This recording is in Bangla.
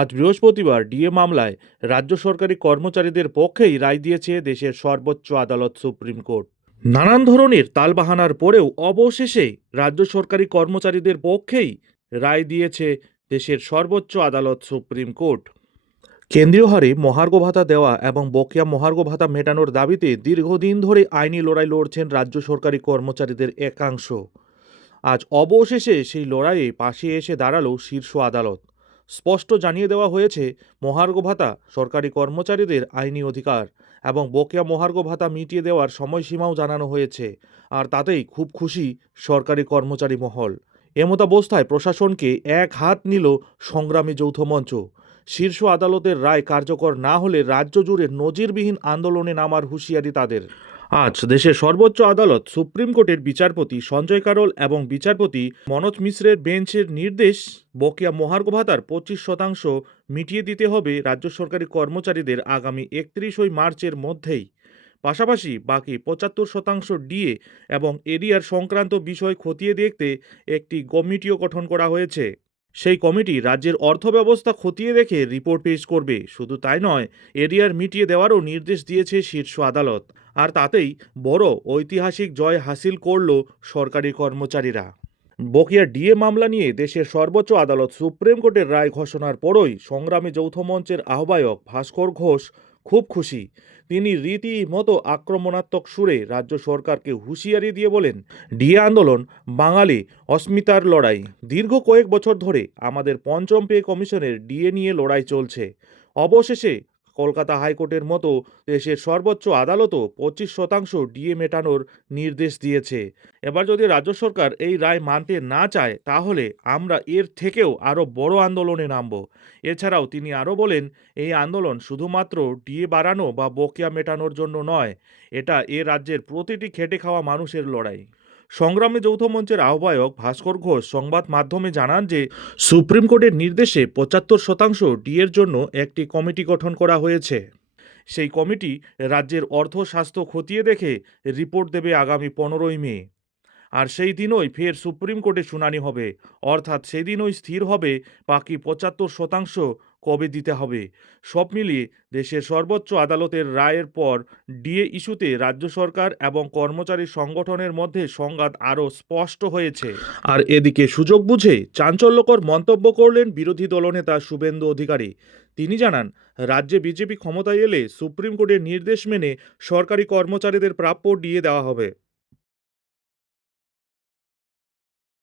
আজ বৃহস্পতিবার ডিএ মামলায় রাজ্য সরকারি কর্মচারীদের পক্ষেই রায় দিয়েছে দেশের সর্বোচ্চ আদালত সুপ্রিম কোর্ট। নানান ধরনের তালবাহানার পরেও অবশেষে রাজ্য সরকারি কর্মচারীদের পক্ষেই রায় দিয়েছে দেশের সর্বোচ্চ আদালত সুপ্রিম কোর্ট। কেন্দ্রীয় হারে মহার্ঘ ভাতা দেওয়া এবং বকেয়া মহার্ঘ ভাতা মেটানোর দাবিতে দীর্ঘদিন ধরে আইনি লড়াই লড়ছেন রাজ্য সরকারি কর্মচারীদের একাংশ। আজ অবশেষে সেই লড়াইয়ে পাশে এসে দাঁড়াল শীর্ষ আদালত। স্পষ্ট জানিয়ে দেওয়া হয়েছে, মহার্ঘ ভাতা সরকারি কর্মচারীদের আইনি অধিকার এবং বকেয়া মহার্ঘ ভাতা মিটিয়ে দেওয়ার সময়সীমাও জানানো হয়েছে, আর তাতেই খুব খুশি সরকারি কর্মচারী মহল। এমতাবস্থায় প্রশাসনকে এক হাত নিল সংগ্রামী যৌথ মঞ্চ। শীর্ষ আদালতের রায় কার্যকর না হলে রাজ্য জুড়ে নজিরবিহীন আন্দোলনে নামার হুঁশিয়ারি তাদের। আজ দেশের সর্বোচ্চ আদালত সুপ্রিম কোর্টের বিচারপতি সঞ্জয় কারোল এবং বিচারপতি মনোজ মিশ্রের বেঞ্চের নির্দেশ বকেয়া মহার্ঘ ভাতার পঁচিশ শতাংশ মিটিয়ে দিতে হবে রাজ্য সরকারি কর্মচারীদের আগামী একত্রিশই মার্চের মধ্যেই। পাশাপাশি বাকি পঁচাত্তর শতাংশ ডিএ এবং এরিয়ার সংক্রান্ত বিষয় খতিয়ে দেখতে একটি কমিটিও গঠন করা হয়েছে। সেই কমিটি রাজ্যের অর্থব্যবস্থা খতিয়ে দেখে রিপোর্ট পেশ করবে। শুধু তাই নয় এরিয়ার মিটিয়ে দেওয়ারও নির্দেশ দিয়েছে শীর্ষ আদালত। আর তাতেই বড় ঐতিহাসিক জয় হাসিল করল সরকারি কর্মচারীরা। বকেয়া ডিএ মামলা নিয়ে দেশের সর্বোচ্চ আদালত সুপ্রিম কোর্টের রায় ঘোষণার পরই সংগ্রামী যৌথ মঞ্চের আহ্বায়ক ভাস্কর ঘোষ খুব খুশি। তিনি রীতিমতো আক্রমণাত্মক সুরে রাজ্য সরকারকে হুঁশিয়ারি দিয়ে বলেন, ডিএ আন্দোলন বাঙালি অস্মিতার লড়াই। দীর্ঘ কয়েক বছর ধরে আমাদের পঞ্চম পে কমিশনের ডিএ নিয়ে লড়াই চলছে। অবশেষে কলকাতা হাইকোর্টের মতো দেশের সর্বোচ্চ আদালতও পঁচিশ শতাংশ ডিএ মেটানোর নির্দেশ দিয়েছে। এবার যদি রাজ্য সরকার এই রায় মানতে না চায়, তাহলে আমরা এর থেকেও আরও বড় আন্দোলনে নামব। এছাড়াও তিনি আরও বলেন, এই আন্দোলন শুধুমাত্র ডিএ বাড়ানো বা বকেয়া মেটানোর জন্য নয়, এটা এ রাজ্যের প্রতিটি খেটে খাওয়া মানুষের লড়াই। সংগ্রামী যৌথ মঞ্চের আহ্বায়ক ভাস্কর ঘোষ সংবাদ মাধ্যমে জানান যে, সুপ্রিম কোর্টের নির্দেশে পঁচাত্তর শতাংশ ডিএর জন্য একটি কমিটি গঠন করা হয়েছে। সেই কমিটি রাজ্যের অর্থ স্বাস্থ্য খতিয়ে দেখে রিপোর্ট দেবে আগামী পনেরোই মে। আর সেই দিনই ফের সুপ্রিম কোর্টে শুনানি হবে। অর্থাৎ সেই দিনই স্থির হবে বাকি পঁচাত্তর শতাংশ কবে দিতে হবে? সব মিলিয়ে দেশের সর্বোচ্চ আদালতের রায়ের পর ডিএ ইস্যুতে রাজ্য সরকার এবং কর্মচারী সংগঠনের মধ্যে সংঘাত আরও স্পষ্ট হয়েছে। আর এদিকে সুযোগ বুঝে চাঞ্চল্যকর মন্তব্য করলেন বিরোধী দলনেতা শুভেন্দু অধিকারী। তিনি জানান, রাজ্যে বিজেপি ক্ষমতায় এলে সুপ্রিম কোর্টের নির্দেশ মেনে সরকারি কর্মচারীদের প্রাপ্য ডিএ দেওয়া হবে।